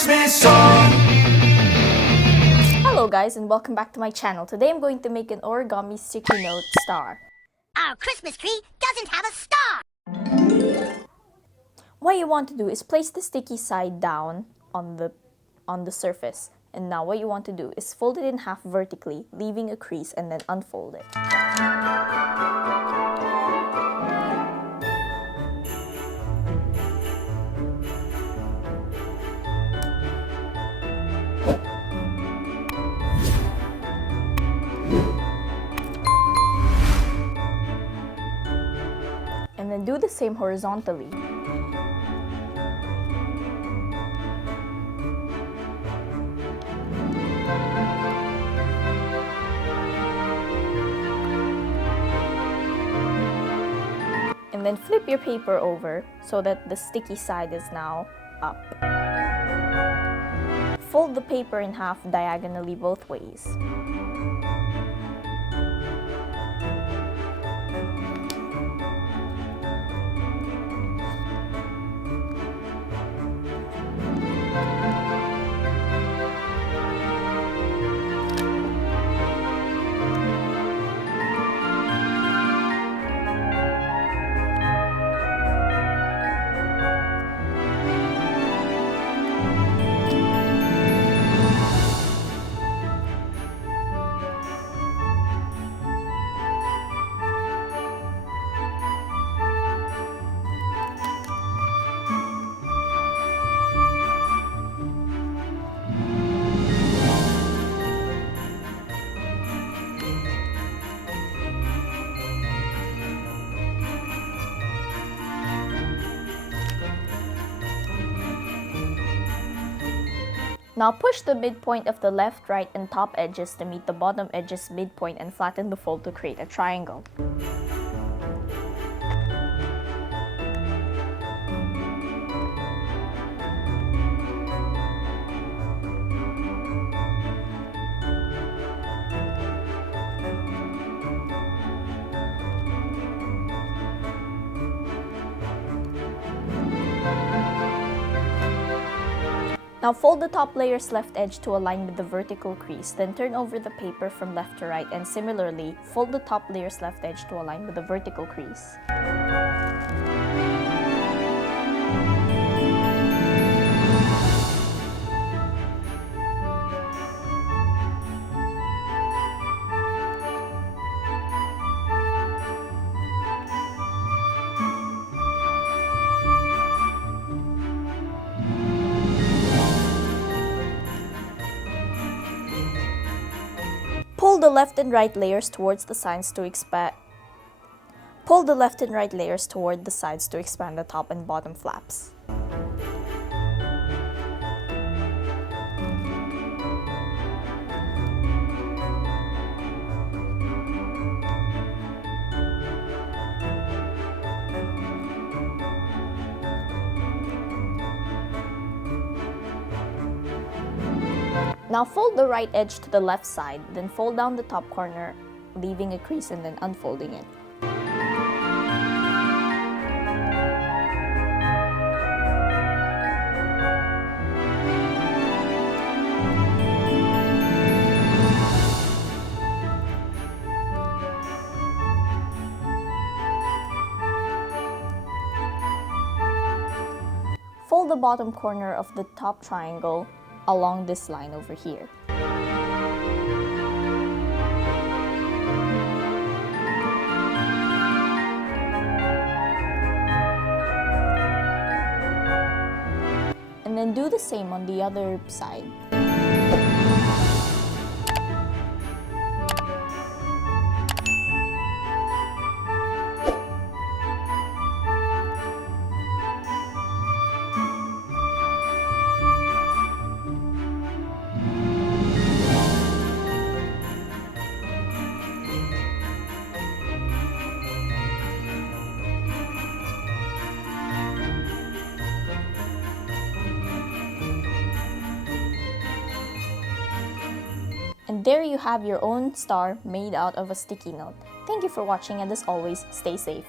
Christmas song. Hello guys and welcome back to my channel. Today I'm going to make an origami sticky note star. Our Christmas tree doesn't have a star! What you want to do is place the sticky side down on the surface. And now what you want to do is fold it in half vertically, leaving a crease, and then unfold it. And then do the same horizontally. And then flip your paper over so that the sticky side is now up. Fold the paper in half diagonally both ways. Now push the midpoint of the left, right, and top edges to meet the bottom edge's midpoint and flatten the fold to create a triangle. Now fold the top layer's left edge to align with the vertical crease, then turn over the paper from left to right, and similarly, fold the top layer's left edge to align with the vertical crease. Pull the left and right layers towards the sides to expand. Pull the left and right layers toward the sides to expand the top and bottom flaps. Now fold the right edge to the left side, then fold down the top corner, leaving a crease and then unfolding it. Fold the bottom corner of the top triangle along this line over here. And then do the same on the other side. And there you have your own star made out of a sticky note. Thank you for watching, and as always, stay safe.